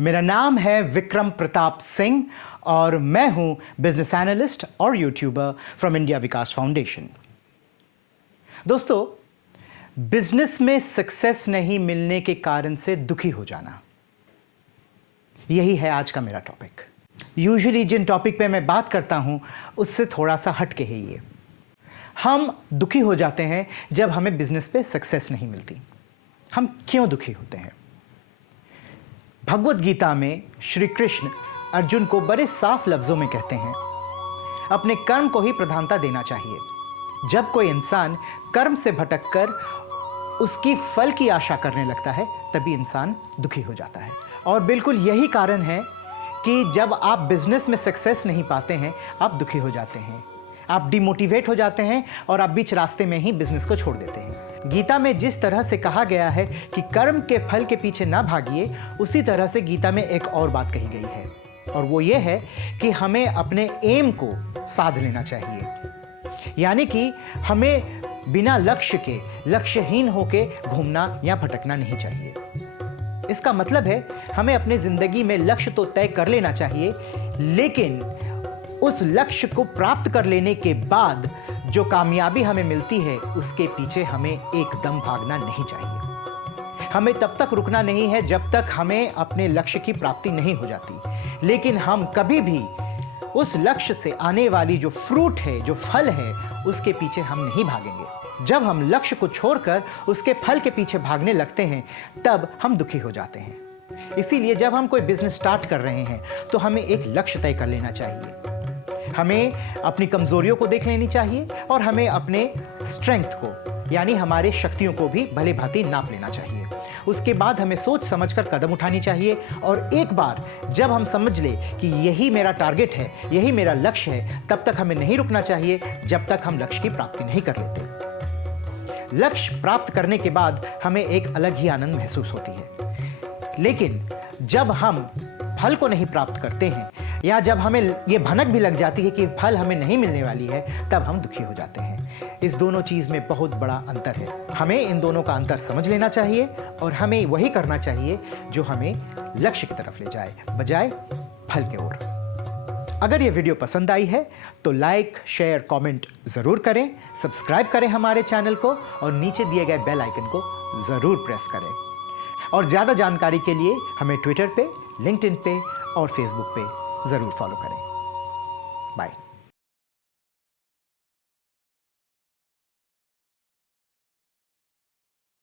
मेरा नाम है विक्रम प्रताप सिंह और मैं हूं बिजनेस एनालिस्ट और YouTuber from India Vikas foundation. दोस्तों, बिजनेस में सक्सेस नहीं मिलने के कारण से दुखी हो जाना, यही है आज का मेरा टॉपिक। यूजुअली जिन टॉपिक पे मैं बात करता हूं उससे थोड़ा सा हट के है ये। हम दुखी हो जाते हैं जब हमें बिजनेस पे सक्सेस नहीं मिलती। हम क्यों दुखी होते हैं? भगवत गीता में श्री कृष्ण अर्जुन को बड़े साफ लफ्जों में कहते हैं, अपने कर्म को ही प्रधानता देना चाहिए। जब कोई इंसान कर्म से भटककर उसकी फल की आशा करने लगता है तभी इंसान दुखी हो जाता है। और बिल्कुल यही कारण है कि जब आप बिजनेस में सक्सेस नहीं पाते हैं आप दुखी हो जाते हैं, आप डिमोटिवेट हो जाते हैं और आप बीच रास्ते में ही बिजनेस को छोड़ देते हैं। गीता में जिस तरह से कहा गया है कि कर्म के फल के पीछे ना भागिए, उसी तरह से गीता में एक और बात कही गई है और वो ये है कि हमें अपने एम को साध लेना चाहिए। यानी कि हमें बिना लक्ष्य के लक्ष्यहीन होके घूमना या भटकना नहीं चाहिए। इसका मतलब है हमें अपने जिंदगी में लक्ष्य तो तय कर लेना चाहिए, लेकिन उस लक्ष्य को प्राप्त कर लेने के बाद जो कामयाबी हमें मिलती है उसके पीछे हमें एकदम भागना नहीं चाहिए। हमें तब तक रुकना नहीं है जब तक हमें अपने लक्ष्य की प्राप्ति नहीं हो जाती, लेकिन हम कभी भी उस लक्ष्य से आने वाली जो फ्रूट है, जो फल है, उसके पीछे हम नहीं भागेंगे। जब हम लक्ष्य को छोड़कर उसके फल के पीछे भागने लगते हैं तब हम दुखी हो जाते हैं। इसीलिए जब हम कोई बिजनेस स्टार्ट कर रहे हैं तो हमें एक लक्ष्य तय कर लेना चाहिए। हमें अपनी कमजोरियों को देख लेनी चाहिए और हमें अपने स्ट्रेंथ को, यानी हमारे शक्तियों को भी भले भांति नाप लेना चाहिए। उसके बाद हमें सोच समझकर कदम उठानी चाहिए और एक बार जब हम समझ ले कि यही मेरा टारगेट है, यही मेरा लक्ष्य है, तब तक हमें नहीं रुकना चाहिए जब तक हम लक्ष्य की प्राप्ति नहीं कर लेते। लक्ष्य प्राप्त करने के बाद हमें एक अलग ही आनंद महसूस होती है, लेकिन जब हम फल को नहीं प्राप्त करते हैं या जब हमें ये भनक भी लग जाती है कि फल हमें नहीं मिलने वाली है, तब हम दुखी हो जाते हैं। इस दोनों चीज़ में बहुत बड़ा अंतर है। हमें इन दोनों का अंतर समझ लेना चाहिए और हमें वही करना चाहिए जो हमें लक्ष्य की तरफ ले जाए, बजाय फल के ओर। अगर ये वीडियो पसंद आई है तो लाइक, शेयर, कमेंट ज़रूर करें, सब्सक्राइब करें हमारे चैनल को और नीचे दिए गए बेल आइकन को ज़रूर प्रेस करें। और ज़्यादा जानकारी के लिए हमें ट्विटर पे, लिंक्डइन पे और फेसबुक पे ज़रूर फॉलो करें। बाय।